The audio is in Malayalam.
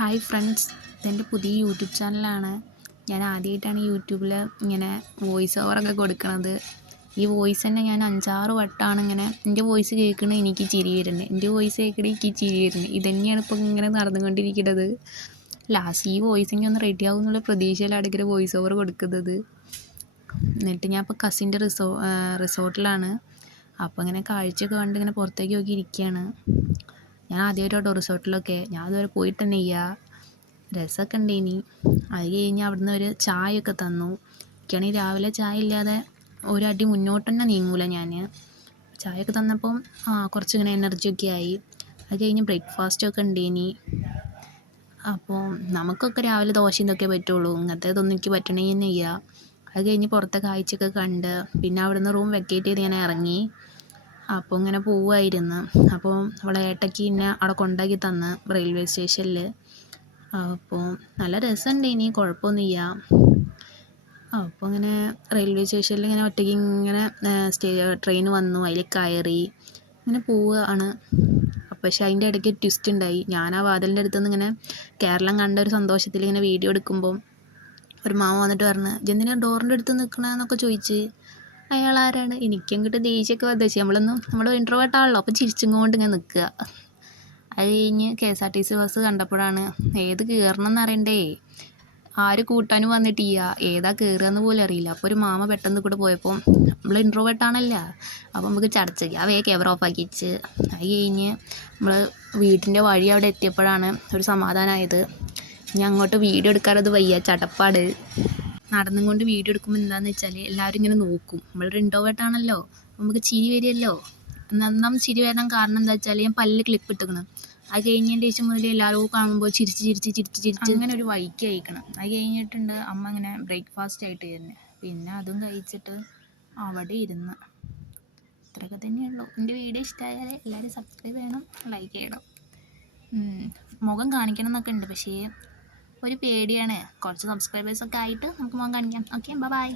ഹായ് ഫ്രണ്ട്സ്, ഇതെൻ്റെ പുതിയ യൂട്യൂബ് ചാനലാണ്. ഞാൻ ആദ്യമായിട്ടാണ് യൂട്യൂബിൽ ഇങ്ങനെ വോയിസ് ഓവറൊക്കെ കൊടുക്കുന്നത്. ഈ വോയിസ് തന്നെ ഞാൻ 5-6 വട്ടമാണ് ഇങ്ങനെ എൻ്റെ വോയിസ് കേൾക്കണ എനിക്ക് ചിരി വരുന്നത്, എൻ്റെ വോയിസ് കേൾക്കണ എനിക്ക് ചിരി വരുന്നത്. ഇതുതന്നെയാണ് ഇപ്പോൾ ഇങ്ങനെ നടന്നുകൊണ്ടിരിക്കുന്നത്. ലാസ്റ്റ് ഈ വോയിസിങ് ഒന്ന് റെഡി ആവും എന്നുള്ള പ്രതീക്ഷയിലാണ് ഇങ്ങനെ വോയിസ് ഓവർ കൊടുക്കുന്നത്. എന്നിട്ട് ഞാൻ ഇപ്പോൾ കസിൻ്റെ റിസോർട്ടിലാണ്. അപ്പോൾ ഇങ്ങനെ കാഴ്ചയൊക്കെ കണ്ട് ഇങ്ങനെ പുറത്തേക്ക് നോക്കി ഇരിക്കുകയാണ്. ഞാൻ ആദ്യമായിട്ടോ റിസോർട്ടിലൊക്കെ, ഞാൻ അതുവരെ പോയിട്ട് തന്നെ രസമൊക്കെ ഉണ്ട്. അത് കഴിഞ്ഞ് അവിടുന്ന് ഒരു ചായയൊക്കെ തന്നു. എനിക്കാണെങ്കിൽ രാവിലെ ചായ ഇല്ലാതെ ഒരടി മുന്നോട്ട് തന്നെ നീങ്ങൂല ഞാൻ. ചായയൊക്കെ തന്നപ്പം കുറച്ച് ഇങ്ങനെ എനർജിയൊക്കെ ആയി. അത് കഴിഞ്ഞ് ബ്രേക്ക്ഫാസ്റ്റൊക്കെ ഉണ്ട്. അപ്പോൾ നമുക്കൊക്കെ രാവിലെ ദോശയും ഇതൊക്കെ പറ്റുള്ളൂ, ഇങ്ങനത്തേതൊന്നും എനിക്ക് പറ്റണമെങ്കിൽ തന്നെ ഇല്ല. അത് കഴിഞ്ഞ് പുറത്തെ കാഴ്ചയൊക്കെ കണ്ട് പിന്നെ അവിടുന്ന് റൂം വെക്കേറ്റ് ചെയ്ത് ഞാൻ ഇറങ്ങി. അപ്പോൾ ഇങ്ങനെ പോവുമായിരുന്നു. അപ്പോൾ അവളെ ഏട്ടയ്ക്ക് എന്നെ അവിടെ കൊണ്ടാക്കി തന്ന് റെയിൽവേ സ്റ്റേഷനിൽ. അപ്പോൾ നല്ല രസമുണ്ട്, കുഴപ്പമൊന്നുമില്ല. അപ്പോൾ ഇങ്ങനെ റെയിൽവേ സ്റ്റേഷനിൽ ഇങ്ങനെ ഒറ്റയ്ക്ക് ഇങ്ങനെ ട്രെയിൻ വന്നു, അതിൽ കയറി ഇങ്ങനെ പോവുകയാണ്. പക്ഷേ അതിൻ്റെ ഇടയ്ക്ക് ട്വിസ്റ്റ് ഉണ്ടായി. ഞാൻ ആ വാതിലിൻ്റെ അടുത്തുനിന്ന് ഇങ്ങനെ കേരളം കണ്ട ഒരു സന്തോഷത്തിൽ ഇങ്ങനെ വീഡിയോ എടുക്കുമ്പം ഒരു മാമ വന്നിട്ട് പറഞ്ഞു, "ഇതെന്തിനാ ഡോറിൻ്റെ അടുത്ത് നിൽക്കണമെന്നൊക്കെ ചോദിച്ച്." അയാൾ ആരാണ്? എനിക്കങ്ങോട്ട് ദേഷ്യമൊക്കെ വന്നു. നമ്മൾ ഇൻട്രോവേർട്ടാണല്ലോ, അപ്പം ചിരിച്ചും കൊണ്ട് ഇങ്ങനെ നിൽക്കുക. അത് കഴിഞ്ഞ് KSRTC ബസ് കണ്ടപ്പോഴാണ് ഏത് കയറണം എന്നറിയണ്ടേ, ആര് കൂട്ടാനും വന്നിട്ടില്ല, ഏതാ കയറുകയെന്ന് പോലും അറിയില്ല. അപ്പോൾ ഒരു മാമ പെട്ടെന്ന് കൂടെ പോയപ്പോൾ നമ്മൾ ഇൻട്രോവേർട്ടാണല്ലോ, അപ്പോൾ നമുക്ക് ചടച്ച് ക്യാമറ ഓഫാക്കി വെച്ച്. അത് കഴിഞ്ഞ് നമ്മൾ വീട്ടിൻ്റെ വഴി അവിടെ എത്തിയപ്പോഴാണ് ഒരു സമാധാനമായത്. ഇനി അങ്ങോട്ട് വീഡിയോ എടുക്കാനത് വയ്യ, ചടപ്പാട്. നടന്നും കൊണ്ട് വീഡിയോ എടുക്കുമ്പോൾ എന്താണെന്ന് വെച്ചാൽ എല്ലാവരും ഇങ്ങനെ നോക്കും. നമ്മളൊരു ഇൻട്രോവേർട്ടാണല്ലോ, നമുക്ക് ചിരി വരുമല്ലോ. നന്നാം ചിരി വരാൻ കാരണം എന്താ വെച്ചാൽ ഞാൻ പല്ല് ക്ലിപ്പ് ഇട്ടിരിക്കണം. അത് കഴിഞ്ഞതിൻ്റെ ശേഷം മുതൽ എല്ലാവരും കാണുമ്പോൾ ചിരിച്ച് അങ്ങനെ ഒരു വൈക്ക് കഴിക്കണം. അത് കഴിഞ്ഞിട്ടുണ്ട് അമ്മ ഇങ്ങനെ ബ്രേക്ക്ഫാസ്റ്റ് ആയിട്ട് തന്നെ, പിന്നെ അതും കഴിച്ചിട്ട് അവിടെ ഇരുന്ന്. ഇത്രയൊക്കെ തന്നെയുള്ളൂ. എൻ്റെ വീഡിയോ ഇഷ്ടമായാൽ എല്ലാവരും സബ്സ്ക്രൈബ് ചെയ്യണം, ലൈക്ക് ചെയ്യണം. മുഖം കാണിക്കണം എന്നൊക്കെ ഉണ്ട്, പക്ഷേ ഒരു പേടിയാണ്. കുറച്ച് സബ്സ്ക്രൈബേഴ്സൊക്കെ ആയിട്ട് നമുക്ക് മുഖം കാണിക്കാം. Okay, by.